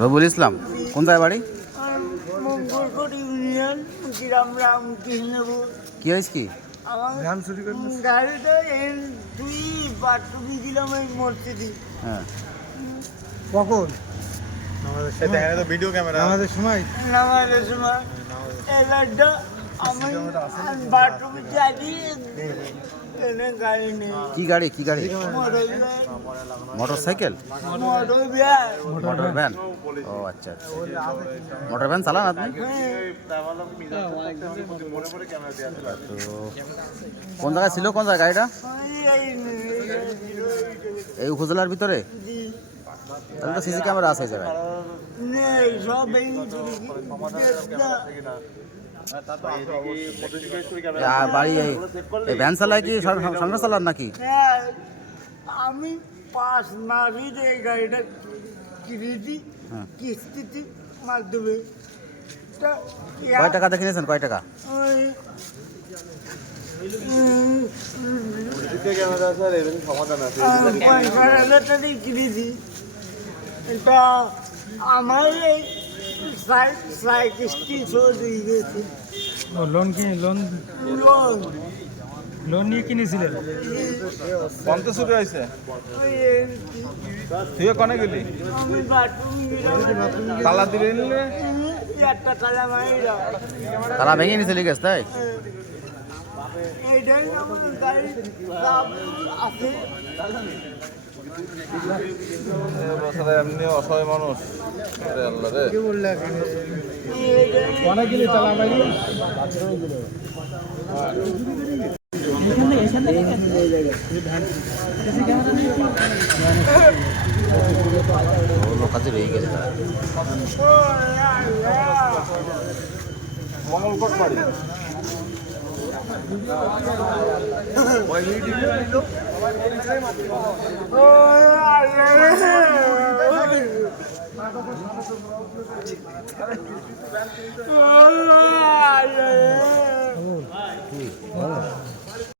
রবিউল ইসলাম, কোন জায়গায় বাড়ি? মঙ্গলকোট ইউনিয়ন, গ্রাম রামকৃষ্ণপুর। কি হয়েছে কি? আমার গাড়িটা এই 2 বাথরুমে গেলাম এই মসজিদে। হ্যাঁ, কখন? ভিডিও ক্যামেরা আমাদের সময় নামাজের সময় এই লাইটটা আমি বাথরুমে যাই, এনে গাড়ি নেই। কি গাড়ি? কি গাড়ি? Motorcycle, motor van. ও আচ্ছা আচ্ছা, মোটর ভ্যান চালান আপনি? তো কোন জায়গায় ছিল, কোন জায়গায় গাড়িটা? এই উপজেলার ভিতরে? তাহলে তো সিসি ক্যামেরা আছে এই জায়গায়। নেই, সব এই বাড়ি এই ভ্যান চালায় কি সংসার চালান নাকি? হ্যাঁ, আমি 5 মাসই এই গাড়িটা কিনেছি কিস্তিতে মাধ্যমে। কয় টাকা দেখে নিয়েছেন? কয় টাকা? সমাধান আছে। 50,000 টাকা কিনেছি। এটা আমার এই কিস্তি শোধ হয়ে গেছে। লোন লোন লোন নিয়ে কিনেছিলেন? কত শুরু হয়েছে? তুই কনে গেলি? আমি বাথরুম তালা দিলে নিলে একটা তালা মারিল। তারা ভেঙে নিয়েছে লিগেছ তাই? এইটাই আমার গাড়ি আছে। এমনি অসহায় মানুষ। আল্লাহ রে, অনেকগুলি তালা মারি। লোক কাছে রয়ে গেছে তারা। মঙ্গলকোট বাড়ি।